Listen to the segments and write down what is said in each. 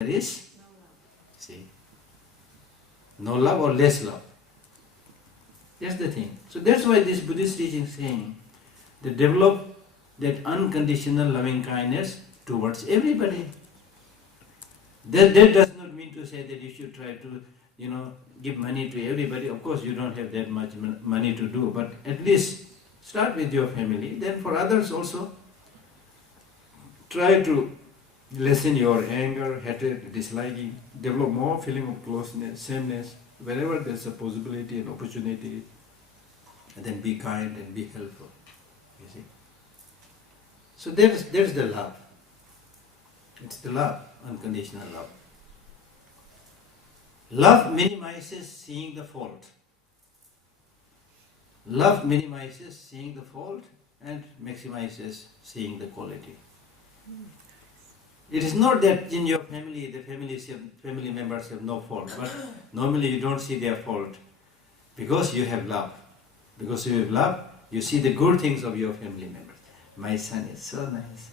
there is, see, no love or less love. That's the thing. So that's why this Buddhist teaching is saying that develop that unconditional loving kindness towards everybody. That does not mean to say that you should try to, give money to everybody. Of course, you don't have that much money to do, but at least start with your family. Then for others also, try to lessen your anger, hatred, disliking, develop more feeling of closeness, sameness, wherever there's a possibility and opportunity, and then be kind and be helpful. You see? So there's the love. It's the love, unconditional love. Love minimizes seeing the fault. Love minimizes seeing the fault and maximizes seeing the quality. It is not that in your family, the family members have no fault, but normally you don't see their fault because you have love. Because you have love, you see the good things of your family members. My son is so nice.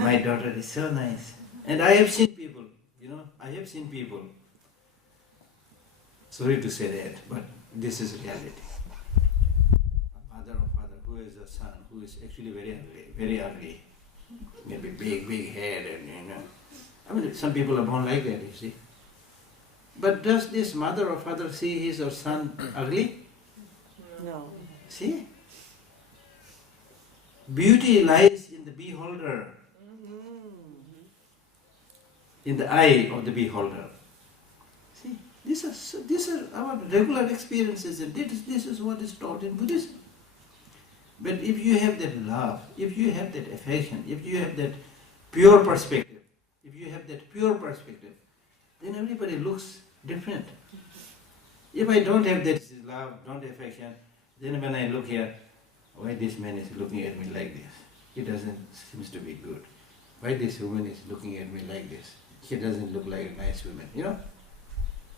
My daughter is so nice. And I have seen people, sorry to say that, but this is reality. A mother or father who has a son who is actually very ugly, maybe big head and some people are born like that, you see. But does this mother or father see his or son ugly? No. See? Beauty lies in the beholder, in the eye of the beholder. See, these are our regular experiences, and this is what is taught in Buddhism. But if you have that love, if you have that affection, if you have that pure perspective, then everybody looks different. If I don't have that love, don't have affection, then when I look here, why this man is looking at me like this? He doesn't seem to be good. Why this woman is looking at me like this? She doesn't look like a nice woman,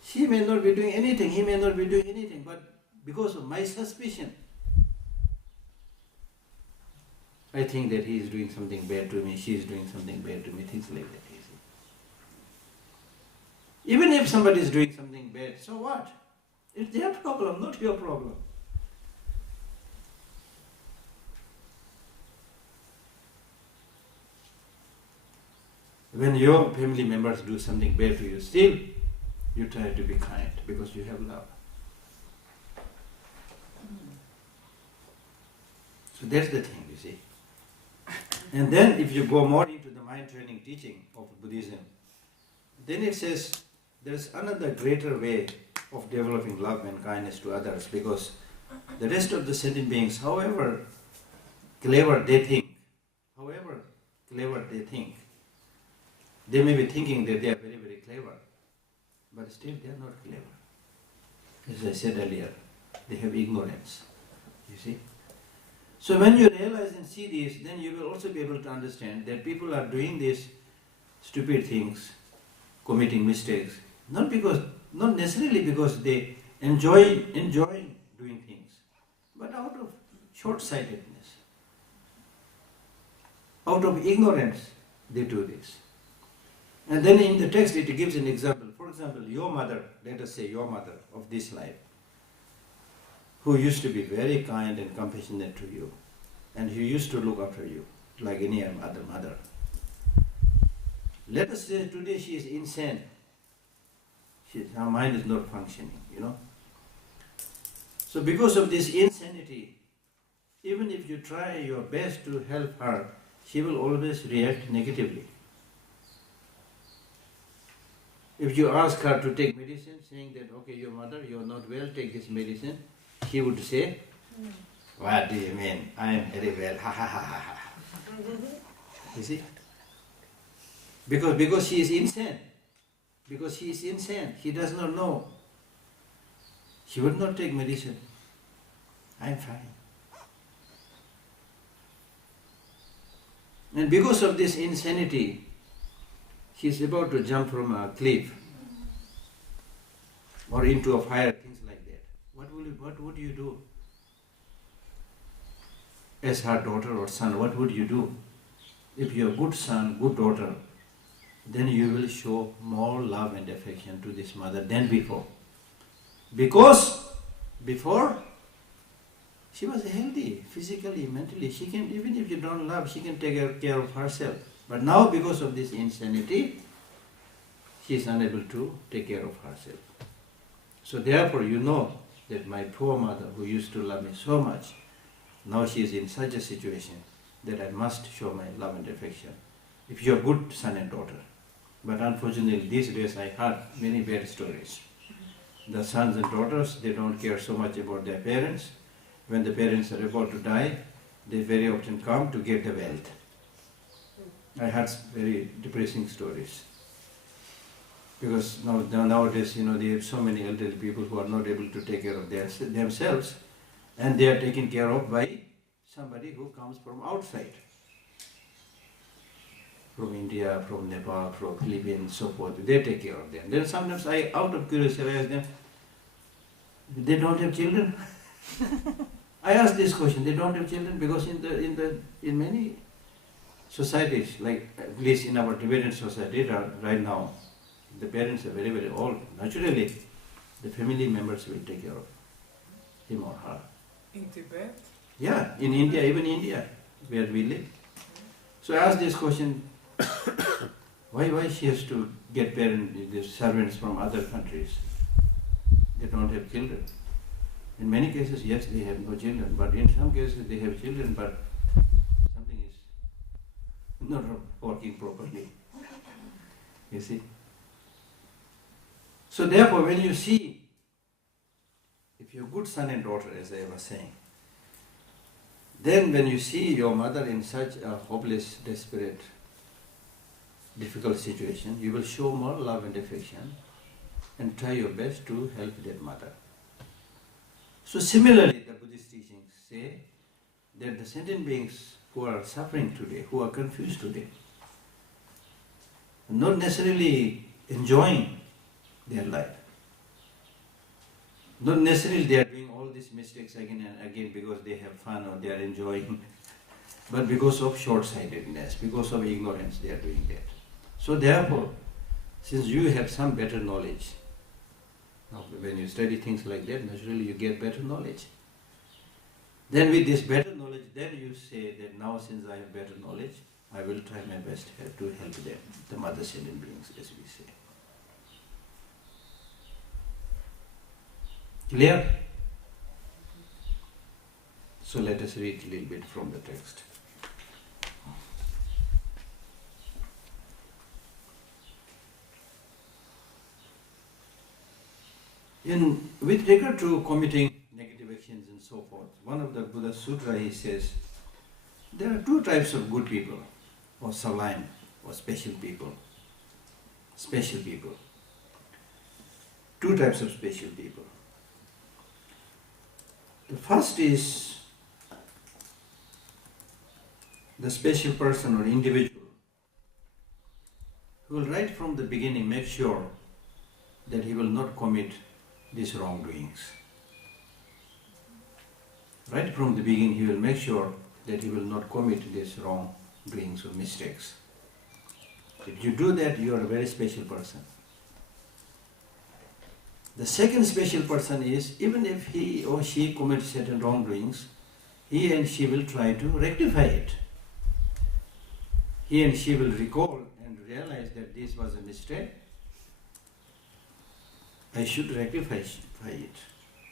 She may not be doing anything, he may not be doing anything, but because of my suspicion, I think that he is doing something bad to me, she is doing something bad to me, things like that, you see. Even if somebody is doing something bad, so what? It's their problem, not your problem. When your family members do something bad to you, still you try to be kind because you have love. So that's the thing, you see. And then if you go more into the mind training teaching of Buddhism, then it says there's another greater way of developing love and kindness to others, because the rest of the sentient beings, however clever they think, they may be thinking that they are very, very clever, but still they are not clever. As I said earlier, they have ignorance, you see. So when you realize and see this, then you will also be able to understand that people are doing these stupid things, committing mistakes, not necessarily because they enjoy doing things, but out of short-sightedness, out of ignorance they do this. And then in the text it gives an example. For example, your mother, let us say your mother of this life, who used to be very kind and compassionate to you, and who used to look after you like any other mother. Let us say today she is insane. Her mind is not functioning, So because of this insanity, even if you try your best to help her, she will always react negatively. If you ask her to take medicine, saying that, okay, your mother, you are not well, take this medicine, she would say, what do you mean? I am very well, ha ha ha ha ha. You see? Because she is insane. Because she is insane. She does not know. She would not take medicine. I am fine. And because of this insanity, she is about to jump from a cliff or into a fire, things like that. What would you do? As her daughter or son, what would you do? If you are a good son, good daughter, then you will show more love and affection to this mother than before. Because before, she was healthy, physically, mentally. She can, even if you don't love, she can take care of herself. But now, because of this insanity, she is unable to take care of herself. So therefore, you know that my poor mother, who used to love me so much, now she is in such a situation that I must show my love and affection. If you are good son and daughter. But unfortunately, these days I heard many bad stories. The sons and daughters, they don't care so much about their parents. When the parents are about to die, they very often come to get the wealth. I heard very depressing stories. Because nowadays, there are so many elderly people who are not able to take care of themselves, and they are taken care of by somebody who comes from outside. From India, from Nepal, from Philippines, so forth. They take care of them. Then sometimes I, out of curiosity, I ask them, they don't have children? I ask this question, they don't have children because in many societies, like at least in our Tibetan society right now, the parents are very, very old. Naturally, the family members will take care of him or her. In Tibet? Yeah, in India, even India, where we live. So I ask this question, why she has to get the servants from other countries? They don't have children. In many cases, yes, they have no children, but in some cases they have children, but something is not working properly. You see? So therefore, when you see, if you're a good son and daughter, as I was saying, then when you see your mother in such a hopeless, desperate, difficult situation, you will show more love and affection and try your best to help that mother. So similarly, the Buddhist teachings say that the sentient beings who are suffering today, who are confused today, not necessarily enjoying their life. Not necessarily they are doing all these mistakes again and again because they have fun or they are enjoying, but because of short-sightedness, because of ignorance they are doing that. So therefore, since you have some better knowledge, now when you study things like that, naturally you get better knowledge. Then with this better knowledge, then you say that now since I have better knowledge, I will try my best to help them, the mother sentient beings, as we say. Clear? So let us read a little bit from the text. With regard to committing negative actions and so forth, one of the Buddha Sutra, he says, there are two types of good people, or sublime, or special people. Special people. Two types of special people. The first is the special person or individual who will right from the beginning make sure that he will not commit these wrongdoings. Right from the beginning he will make sure that he will not commit these wrongdoings or mistakes. If you do that, you are a very special person. The second special person is, even if he or she commits certain wrongdoings, he and she will try to rectify it. He and she will recall and realize that this was a mistake. I should rectify it.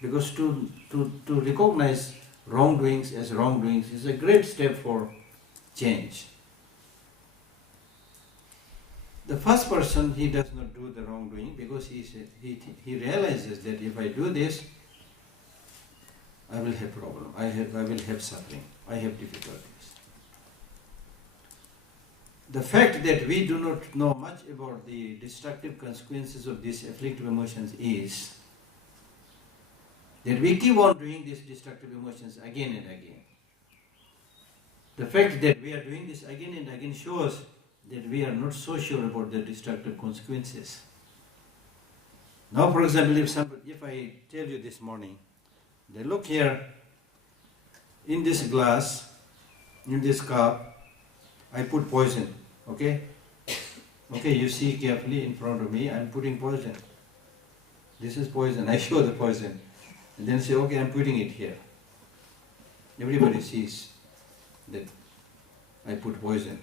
Because to recognize wrongdoings as wrongdoings is a great step for change. The first person, he does not do the wrongdoing because he realizes that if I do this, I will have problem. I will have suffering. I have difficulties. The fact that we do not know much about the destructive consequences of these afflictive emotions is that we keep on doing these destructive emotions again and again. The fact that we are doing this again and again shows that we are not so sure about the destructive consequences. Now, for example, if I tell you this morning, that look here, in this glass, in this cup, I put poison, okay? Okay, you see carefully in front of me, I'm putting poison. This is poison, I show the poison. And then say, okay, I'm putting it here. Everybody sees that I put poison.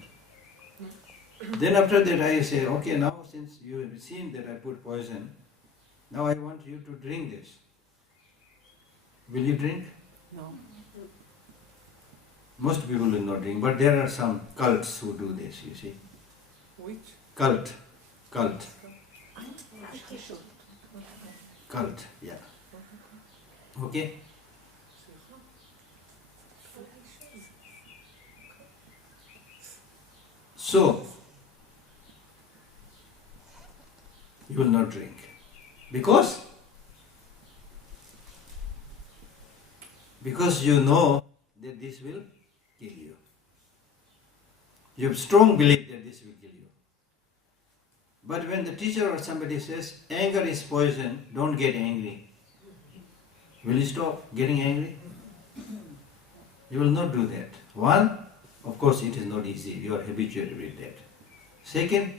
Then after that I say, okay, now since you have seen that I put poison, now I want you to drink this. Will you drink? No. Most people will not drink, but there are some cults who do this, you see. Which? Cult, yeah. Okay? So, you will not drink. Because you know that this will kill you. You have strong belief that this will kill you. But when the teacher or somebody says, anger is poison, don't get angry, will you stop getting angry? You will not do that. One, of course it is not easy, you are habituated with that. Second,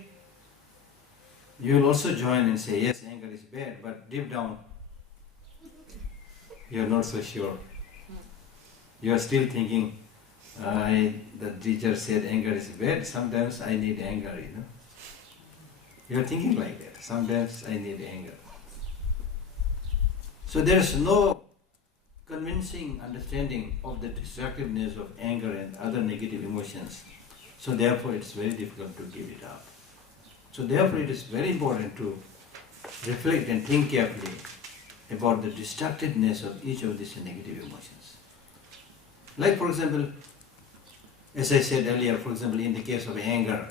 you will also join and say, yes, anger is bad, but deep down, you are not so sure. You are still thinking, the teacher said anger is bad, sometimes I need anger, you know. You are thinking like that, sometimes I need anger. So there is no convincing understanding of the destructiveness of anger and other negative emotions. So therefore it is very difficult to give it up. So therefore it is very important to reflect and think carefully about the destructiveness of each of these negative emotions. Like for example, as I said earlier, for example in the case of anger,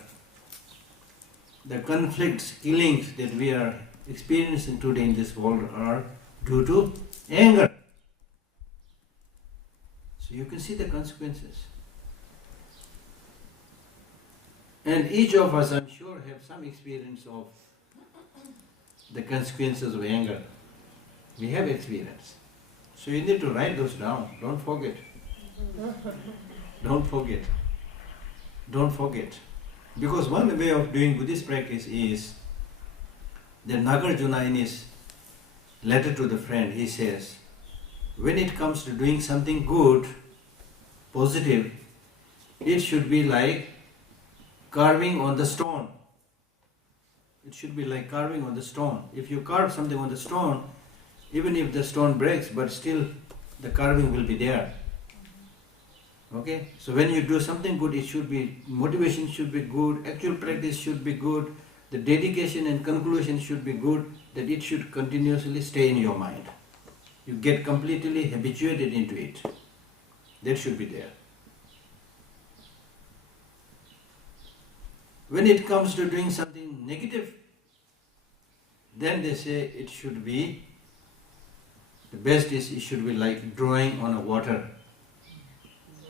the conflicts, killings that we are experiencing today in this world are due to anger. So you can see the consequences. And each of us, I'm sure, have some experience of the consequences of anger. We have experience. So you need to write those down. Don't forget. Don't forget. Don't forget. Because one way of doing Buddhist practice is that Nagarjuna in his letter to the friend, he says, when it comes to doing something good, positive, it should be like carving on the stone. It should be like carving on the stone. If you carve something on the stone, even if the stone breaks, but still the carving will be there. Okay? So when you do something good, it should be, motivation should be good, actual practice should be good, the dedication and conclusion should be good, that it should continuously stay in your mind. You get completely habituated into it. That should be there. When it comes to doing something negative, then they say it should be, the best is it should be like drawing on a water.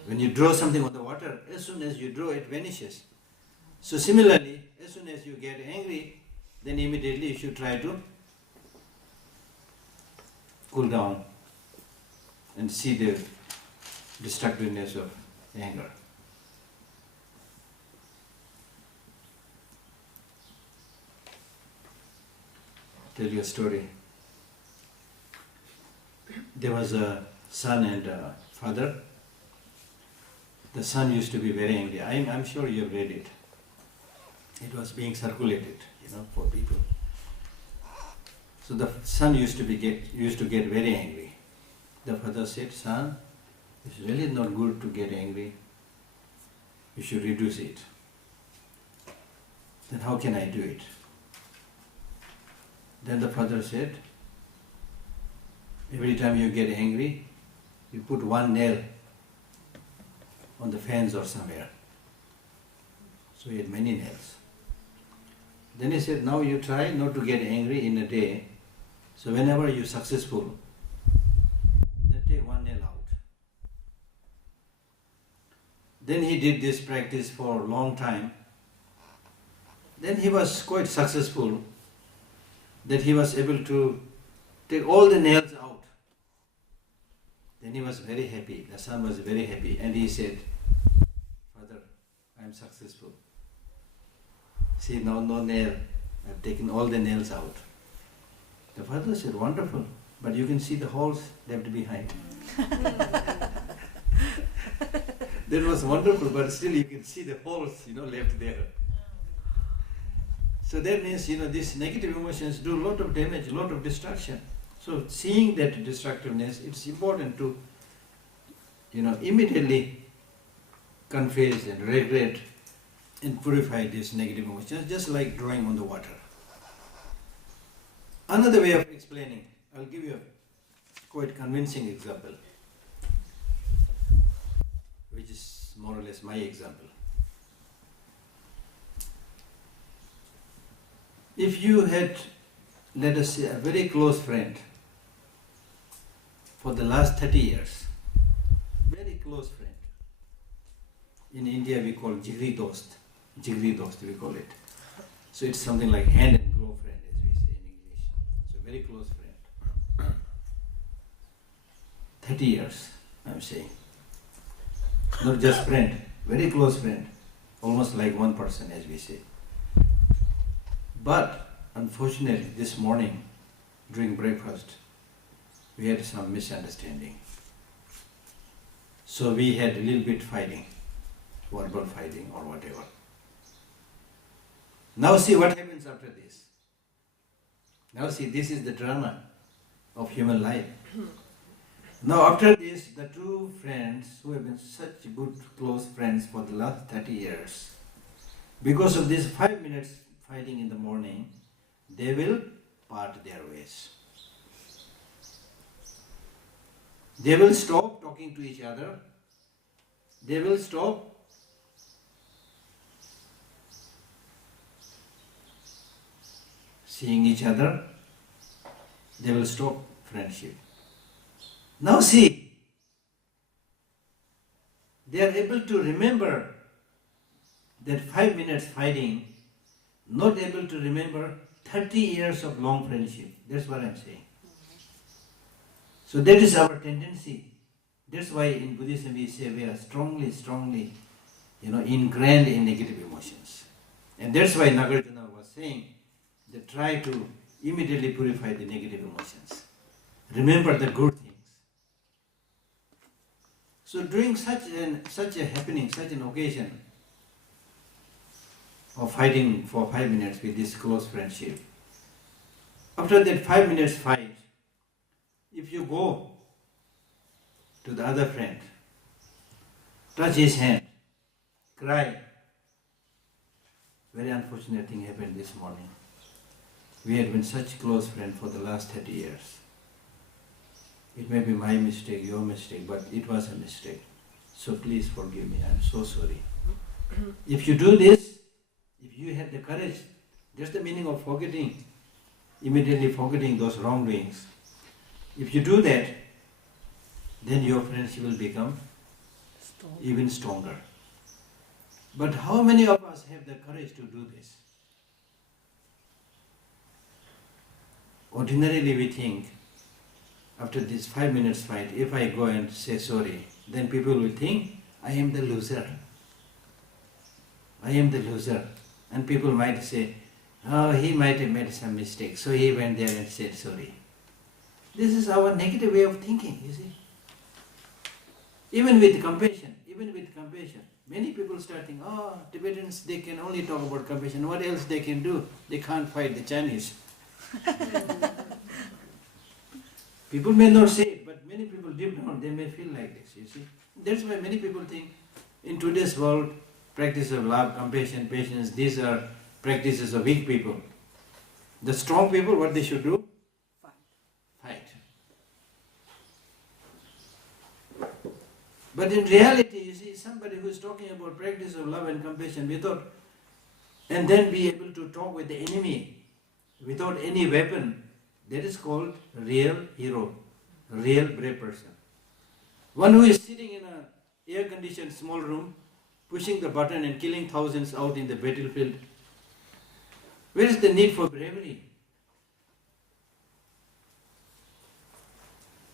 When you draw something on the water, as soon as you draw, it vanishes. So similarly, as soon as you get angry, then immediately you should try to cool down and see the destructiveness of anger. Tell you a story. There was a son and a father. The son used to be very angry. I'm sure you have read it. It was being circulated, for people. So the son used to get very angry. The father said, "Son, it's really not good to get angry. You should reduce it." Then how can I do it? Then the father said, every time you get angry, you put one nail on the fence or somewhere. So he had many nails. Then he said, now you try not to get angry in a day. So whenever you're successful, then take one nail out. Then he did this practice for a long time. Then he was quite successful, that he was able to take all the nails out. Then he was very happy. The son was very happy. And he said, "Father, I am successful." See, now no nail. I've taken all the nails out. The father said, wonderful, but you can see the holes left behind. That was wonderful, but still you can see the holes, left there. So that means, these negative emotions do a lot of damage, a lot of destruction. So seeing that destructiveness, it's important to, immediately confess and regret and purify these negative emotions, just like drawing on the water. Another way of explaining, I'll give you a quite convincing example, which is more or less my example. If you had, let us say, a very close friend for the last 30 years, very close friend. In India we call jigri dost we call it. So it's something like hand and glove friend, as we say in English. So very close friend. 30 years, I'm saying. Not just friend, very close friend, almost like one person, as we say. But unfortunately, this morning during breakfast, we had some misunderstanding. So we had a little bit fighting, verbal fighting or whatever. Now see what happens after this. Now see, this is the drama of human life. Now after this, the two friends who have been such good close friends for the last 30 years, because of this 5 minutes fighting in the morning, they will part their ways. They will stop talking to each other. They will stop seeing each other. They will stop friendship. Now see, they are able to remember that 5 minutes fighting, not able to remember 30 years of long friendship. That's what I'm saying. So that is our tendency. That's why in Buddhism we say we are strongly, ingrained in negative emotions. And that's why Nagarjuna was saying that try to immediately purify the negative emotions. Remember the good things. So during such a happening, such an occasion of fighting for 5 minutes with this close friendship, after that 5 minutes fight, if you go to the other friend, touch his hand, cry, very unfortunate thing happened this morning. We had been such close friends for the last 30 years. It may be my mistake, your mistake, but it was a mistake. So please forgive me, I'm so sorry. If you do this, if you had the courage, that's the meaning of forgetting, immediately forgetting those wrongdoings. If you do that, then your friendship will become even stronger. But how many of us have the courage to do this? Ordinarily we think, after this 5 minutes fight, if I go and say sorry, then people will think, I am the loser. I am the loser. And people might say, oh, he might have made some mistake, so he went there and said sorry. This is our negative way of thinking, you see. Even with compassion, many people start thinking, oh, Tibetans, they can only talk about compassion. What else they can do? They can't fight the Chinese. People may not say it, but many people deep down, they may feel like this, you see. That's why many people think, in today's world, practice of love, compassion, patience, these are practices of weak people. The strong people, what they should do? Fight. But in reality, you see, somebody who is talking about practice of love and compassion without, and then be able to talk with the enemy without any weapon, that is called real hero, real brave person. One who is sitting in an air-conditioned small room, pushing the button and killing thousands out in the battlefield. Where is the need for bravery?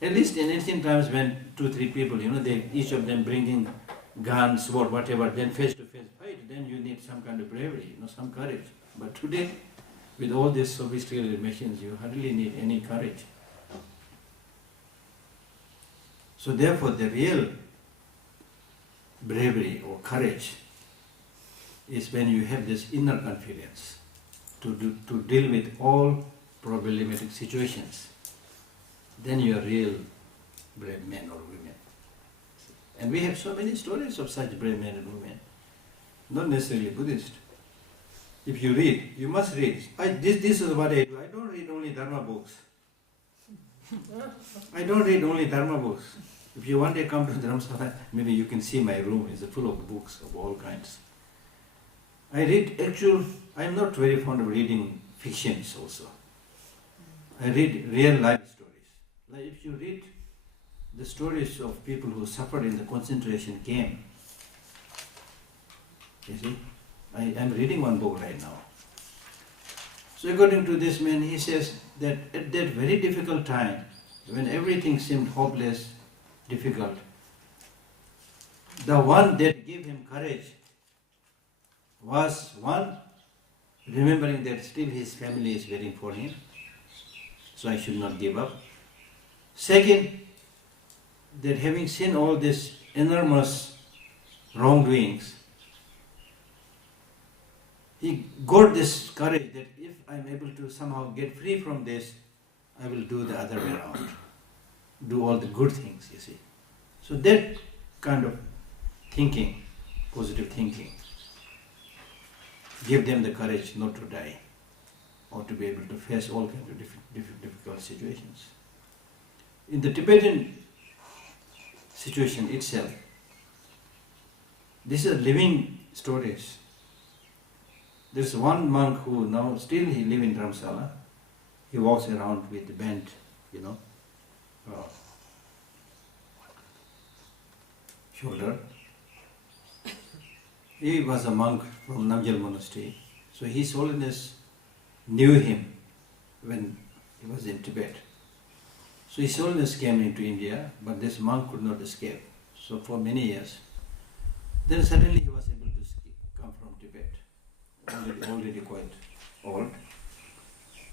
At least in ancient times when 2-3 people, they each of them bringing guns, sword, whatever, then face-to-face fight, then you need some kind of bravery, some courage. But today, with all these sophisticated machines, you hardly need any courage. So therefore, the real bravery or courage is when you have this inner confidence to deal with all problematic situations. Then you are real brave men or women. And we have so many stories of such brave men and women, not necessarily Buddhist. If you read, you must read. This is what I do. I don't read only Dharma books. I don't read only Dharma books. If you one day come to Dharamsala, maybe you can see my room is full of books of all kinds. I read I am not very fond of reading fictions also. I read real life stories. Like if you read the stories of people who suffered in the concentration camp, you see, I am reading one book right now. So according to this man, he says that at that very difficult time, when everything seemed hopeless, difficult, the one that gave him courage was one, remembering that still his family is waiting for him, so I should not give up. Second, that having seen all these enormous wrongdoings, he got this courage that if I am able to somehow get free from this, I will do the other way around. Do all the good things, you see. So that kind of thinking, positive thinking, give them the courage not to die or to be able to face all kinds of difficult situations. In the Tibetan situation itself, these are living stories. There's one monk who now still he lives in Dharamsala. He walks around with bent, shoulder. He was a monk from Namgyal monastery. So His Holiness knew him when he was in Tibet. So His Holiness came into India, but this monk could not escape. So for many years. Then suddenly he was able to come from Tibet, already quite old.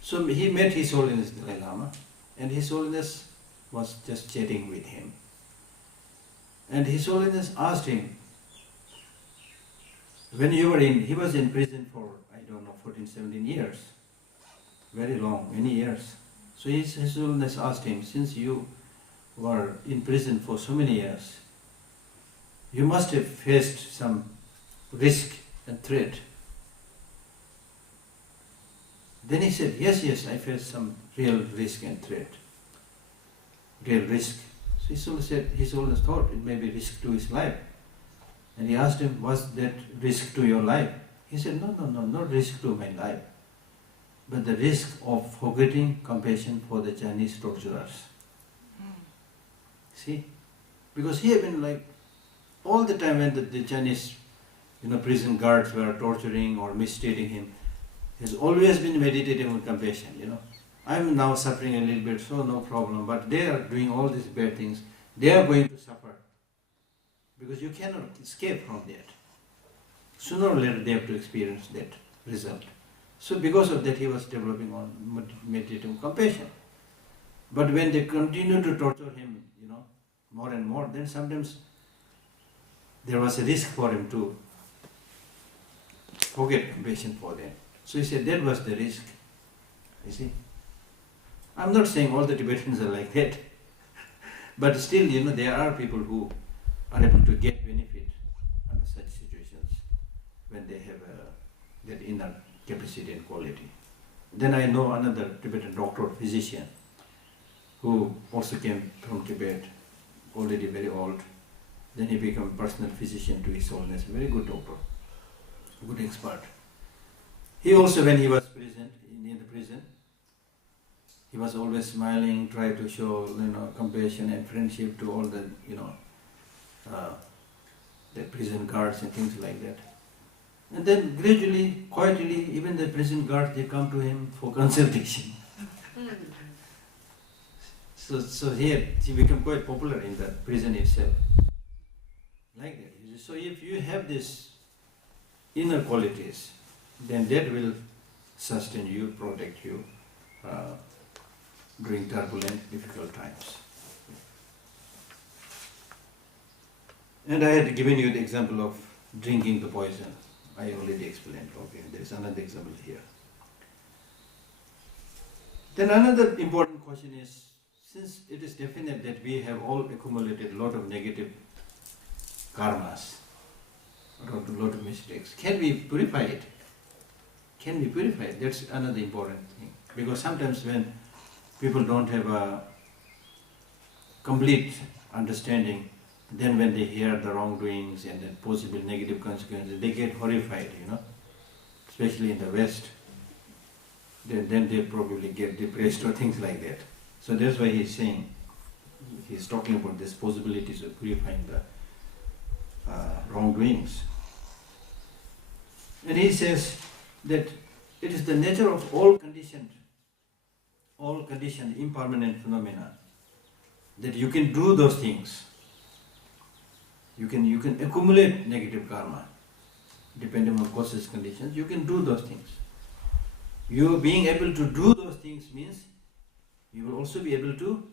So he met His Holiness Dalai Lama, and His Holiness was just chatting with him. And His Holiness asked him, when you were he was in prison for, 14, 17 years, very long, many years. So His Holiness asked him, since you were in prison for so many years, you must have faced some risk and threat. Then he said, yes, I faced some real risk and threat. Real risk. So His Holiness thought it may be risk to his life. And he asked him, was that risk to your life? He said, no, not risk to my life, but the risk of forgetting compassion for the Chinese torturers. See? Because he had been all the time when the Chinese prison guards were torturing or mistreating him, he's always been meditating on compassion, I'm now suffering a little bit, so no problem, but they are doing all these bad things, they are going to suffer. Because you cannot escape from that. Sooner or later they have to experience that result. So because of that he was developing on meditative compassion. But when they continue to torture him, more and more, then sometimes there was a risk for him to forget compassion for them. So he said that was the risk. You see? I'm not saying all the Tibetans are like that. But still, there are people who are able to get benefit under such situations when they have that inner capacity and quality. Then I know another Tibetan doctor, physician, who also came from Tibet, already very old. Then he became personal physician to His Holiness, very good doctor, good expert. He also, when he was in the prison, he was always smiling, tried to show compassion and friendship to all the the prison guards and things like that. And then gradually, quietly, even the prison guards, they come to him for consultation. So here, he became quite popular in the prison itself. Like that. So if you have these inner qualities, then that will sustain you, protect you during turbulent, difficult times. And I had given you the example of drinking the poison. I already explained. Okay, there is another example here. Then another important question is, since it is definite that we have all accumulated a lot of negative karmas, a lot of mistakes, can we purify it? Can we purify it? That's another important thing. Because sometimes when people don't have a complete understanding, then when they hear the wrongdoings and the possible negative consequences, they get horrified, especially in the West. Then they probably get depressed or things like that. So that's why he's talking about these possibilities of purifying the wrongdoings. And he says that it is the nature of all conditioned, impermanent phenomena, that you can do those things. You can accumulate negative karma, depending on causes, conditions. You can do those things. You being able to do those things means you will also be able to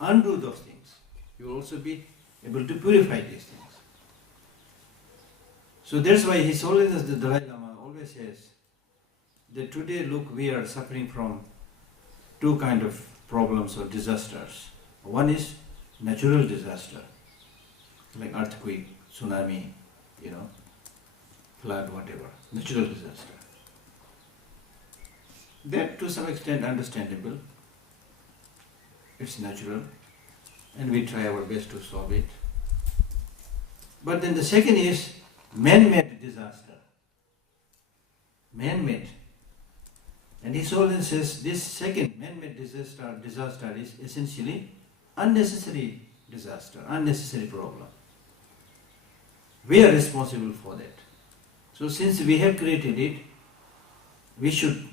undo those things. You will also be able to purify these things. So that's why His Holiness the Dalai Lama always says that today, look, we are suffering from two kind of problems or disasters. One is natural disaster, like earthquake, tsunami, flood, whatever, natural disaster. That to some extent understandable. It's natural, and we try our best to solve it. But then the second is man-made disaster. Man-made. And His Holiness says this second man-made disaster is essentially unnecessary disaster, unnecessary problem. We are responsible for that. So since we have created it, we should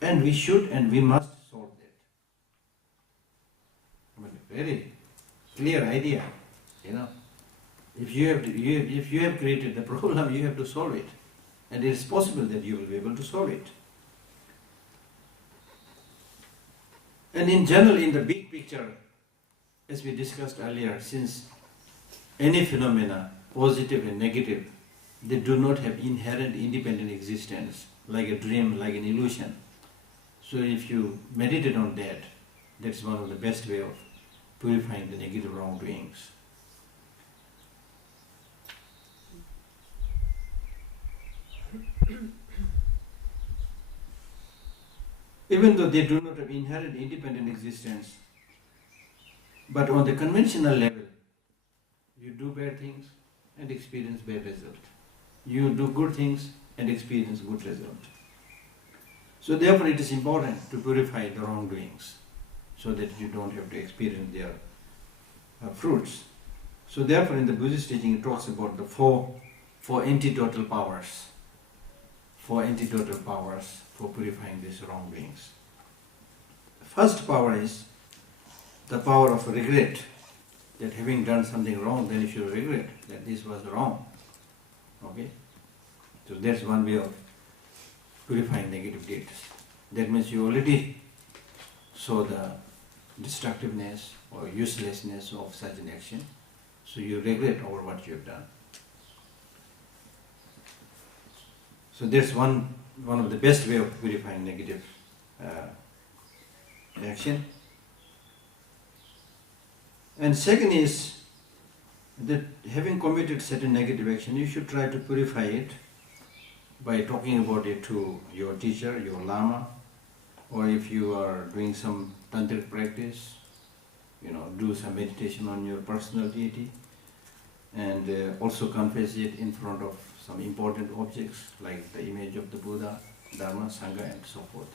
and we must solve that. Very clear idea, If you have created the problem, you have to solve it. And it is possible that you will be able to solve it. And in general, in the big picture, as we discussed earlier, since any phenomena, positive and negative, they do not have inherent independent existence, like a dream, like an illusion. So if you meditate on that, that's one of the best way of purifying the negative wrongdoings. Even though they do not have inherent independent existence, but on the conventional level, you do bad things and experience bad result. You do good things and experience good result. So therefore it is important to purify the wrongdoings so that you don't have to experience their fruits. So therefore in the Buddhist teaching it talks about the four antidotal powers. Four antidotal powers for purifying these wrongdoings. The first power is the power of regret, that having done something wrong, then you should regret that this was wrong. Okay? So that's one way of purifying negative deeds. That means you already saw the destructiveness or uselessness of such an action, so you regret over what you have done. So that's one of the best way of purifying negative action. And second is that having committed certain negative action, you should try to purify it by talking about it to your teacher, your lama, or if you are doing some tantric practice, do some meditation on your personal deity, and also confess it in front of some important objects like the image of the Buddha, Dharma, Sangha, and so forth.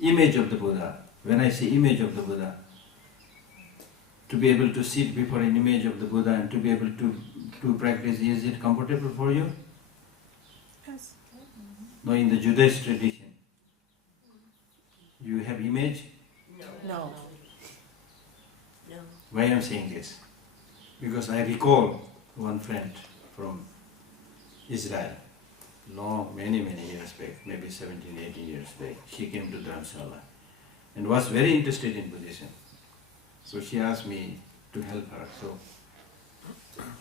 Image of the Buddha. When I say image of the Buddha, to be able to sit before an image of the Buddha and to be able to practice, is it comfortable for you? Yes. No, in the Judaist tradition, you have image? No. Why I am saying this? Because I recall one friend from Israel. long, many years back, maybe 17, 18 years back. She came to Dharamshala and was very interested in Buddhism. So she asked me to help her.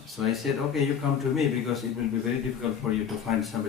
So I said, okay, you come to me because it will be very difficult for you to find somebody